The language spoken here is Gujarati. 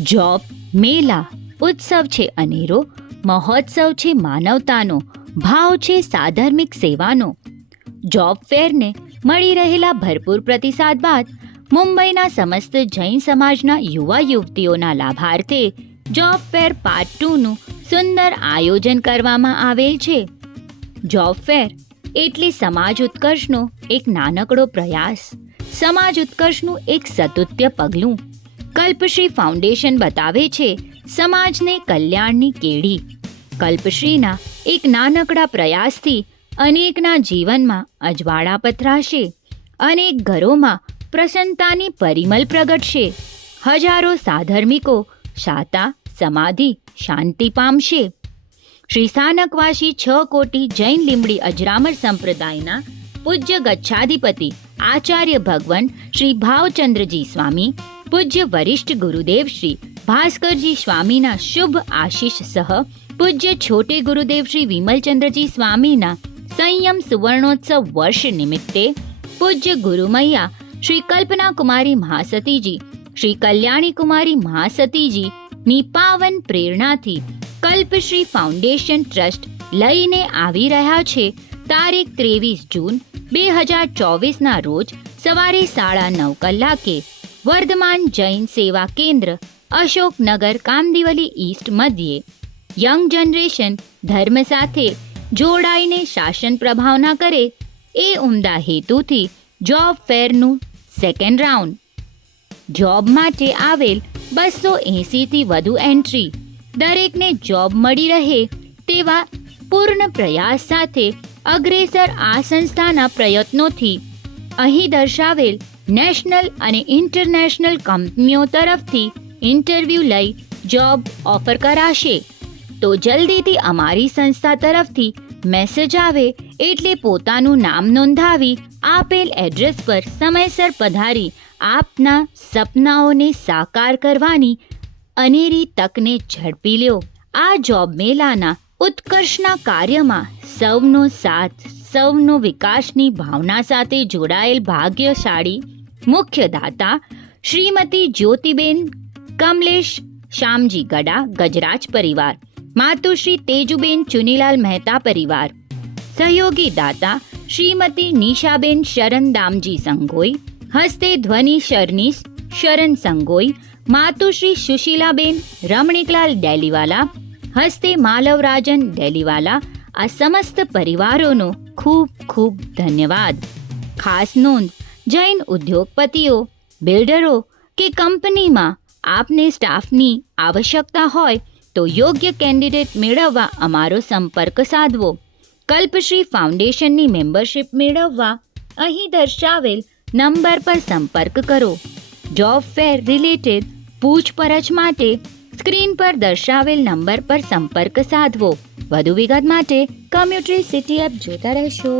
જોબ મેલા ઉત્સવ છે અનેરો, મહોત્સવ છે માનવતાનો, ભાવ છે સાધર્મિક સેવાનો. જોબ ફેરને મળી રહેલા ભરપૂર પ્રતિસાદ બાદ મુંબઈના સમસ્ત જૈન સમાજના યુવા યુવતીઓના લાભાર્થે જોબ ફેર પાર્ટ 2નું સુંદર આયોજન કરવામાં આવેલ છે. જોબ ફેર એટલે સમાજ ઉત્કર્ષનો એક નાનકડો પ્રયાસ, સમાજ ઉત્કર્ષનું એક સતુત્ય પગલું. કલ્પશ્રી ફાઉન્ડેશન બતાવે છે સમાજને કલ્યાણની કેડી. કલ્પશ્રીના એક નાનકડા પ્રયાસથી અનેકના જીવનમાં અજવાળા પથરાશે, અનેક ઘરોમાં પ્રસન્નતાની પરિમલ પ્રગટશે, હજારો સાધર્મિકો શાતા સમાધિ શાંતિ પામશે. શ્રી સ્થાનકવાસી 6 કોટી જૈન લીંબડી અજરામર સંપ્રદાયના પૂજ્ય ગચ્છાધિપતિ આચાર્ય ભગવાન શ્રી ભાવચંદ્રજી સ્વામી, પૂજ્ય વરિષ્ઠ ગુરુદેવ શ્રી ભાસ્કરજી સ્વામીના શુભ આશીષ સહ પૂજ્ય છોટે ગુરુદેવ શ્રી વિમલચંદ્રજી સ્વામીના સંયમ સુવર્ણોત્સવ વર્ષ નિમિત્તે પૂજ્ય ગુરુમૈયા શ્રી કલ્પના કુમારી મહાસતીજી, શ્રી કલ્યાણી કુમારી મહાસતીજીની પાવન પ્રેરણાથી કલ્પશ્રી ફાઉન્ડેશન ટ્રસ્ટ લઈને આવી રહ્યા છે તારીખ 23 જૂન 2024ના રોજ સવારે 9:30 કલાકે વર્ધમાન જૈન સેવા કેન્દ્ર, અશોકનગર, કામદીવલી ઈસ્ટ મધ્યે. યંગ જનરેશન ધર્મ સાથે જોડાઈને શાસન પ્રભાવના કરે એ ઉમદા હેતુથી જોબ ફેરનું સેકન્ડ રાઉન્ડ. જોબ માટે આવેલ 280થી વધુ એન્ટ્રી, દરેકને જોબ મળી રહે તેવા પૂર્ણ પ્રયાસ સાથે અગ્રેસર આ સંસ્થાના પ્રયત્નોથી અહીં દર્શાવેલ નેશનલ અને ઇન્ટરનેશનલ કંપનીઓ તરફથી ઇન્ટરવ્યૂ લઈ જોબ ઓફર કરાશે. તો જલ્દીથી અમારી સંસ્થા તરફથી મેસેજ આવે એટલે પોતાનું નામ નોંધાવી આપેલ એડ્રેસ પર સમયસર પધારી આપના સપનાઓને સાકાર કરવાની અનેરી તકને ઝડપી લ્યો. આ જોબ મેલાના ઉત્કર્ષના કાર્યમાં સૌનો સાથ, સૌનો વિકાસની ભાવના સાથે જોડાયેલ ભાગ્યશાળી મુખ્ય દાતા શ્રીમતી જ્યોતિબેન કમલેશ શ્યામજી ગડા ગજરાજ પરિવાર, માતુશ્રી તેજુબેન ચુનીલાલ મહેતા પરિવાર, સહયોગી દાતા શ્રીમતી નિશાબેન શરણદામજી સંગોઈ, હસ્તે ધ્વનિ શરનીશ શરણ સંગોઈ, માતુશ્રી સુશીલાબેન રમણીકલાલ ડેલીવાલા, હસ્તે માલવરાજન ડેલીવાલા. આ સમસ્ત પરિવારોનો ખૂબ ખૂબ ધન્યવાદ. ખાસ નોંધ, જૈન ઉદ્યોગપતિઓ, બિલ્ડરો કે કંપનીમાં આપને સ્ટાફની આવશ્યકતા હોય તો યોગ્ય કેન્ડિડેટ મેળવવા અમારો સંપર્ક સાધવો. કલ્પશ્રી ફાઉન્ડેશનની મેમ્બરશિપ મેળવવા અહીં દર્શાવેલ નંબર પર સંપર્ક કરો. જોબ ફેર રિલેટેડ પૂછપરછ માટે સ્ક્રીન પર દર્શાવેલ નંબર પર સંપર્ક સાધવો. વધુ વિગત માટે કમ્યુટરી સિટી એપ જોતા રહેશો.